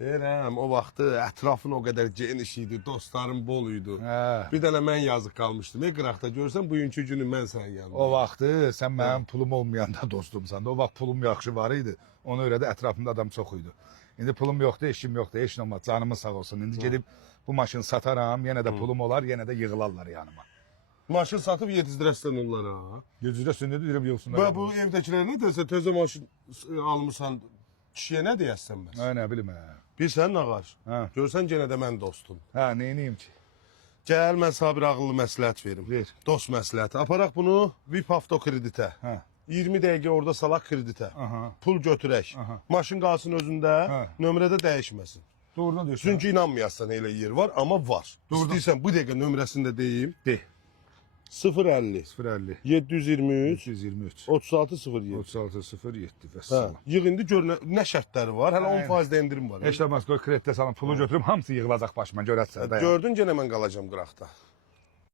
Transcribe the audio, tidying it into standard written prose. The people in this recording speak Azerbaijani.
Deyirəm, o vaxtı ətrafın o qədər geniş idi, dostlarım bol idi. Hə. Bir dənə mən yazıq qalmışdım. Qıraqda görsən, bugünkü günü mən sənin yanında. O vaxtı sən mənim pulum olmayanda dostumsan da. O vaxt pulum yaxşı var idi. Ona görə də ətrafımda adam çox idi. İndi pulum yoxdur, eşim yoxdur, heç nə olmaz. Canımın sağ olsun. İndi gedib bu maşını sataram, yenə də pulum olar, yenə də yığılarlar yanıma. Maşın satıb yetizdirəsən onlara. Gözüdə sünnədir, deyirəm yolsunlar. Və bu evdəkilərə nə desə, tözə maşın almısan, kişiyə nə deyəsən bəs? Hə, nə bilim, hə. Bilsən, Nağar? Hə. Görsən, genə də mən dostum. Hə, neyniyim ki? Gəl, mən sana bir ağıllı məsləhət verim. Ver. Dost məsləhəti. Aparaq bunu VIP avto kreditə. Hə. 20 dəqiqə orada salaq kreditə. Aha. Pul götürək. Aha. Maşın qalsın özündə, Hə. nömrədə dəyişməsin. Doğrudan deyirsən. Çünki inanmayasan elə yer var, amma var. Doğrudan. İstəyirsən bu dəqiqə nömrəsini də deyim. De. 050 050 723 323 3607. 3607 Hə, vəssalam. yığ indi gör nə şərtləri var. Hələ 10% də endirim var. Heç olmaz qoy kreditə salım, pulu götürüm, hamısı yığılacaq başıma, görərsən. Gördün, yenə mən qalacam qıraqda.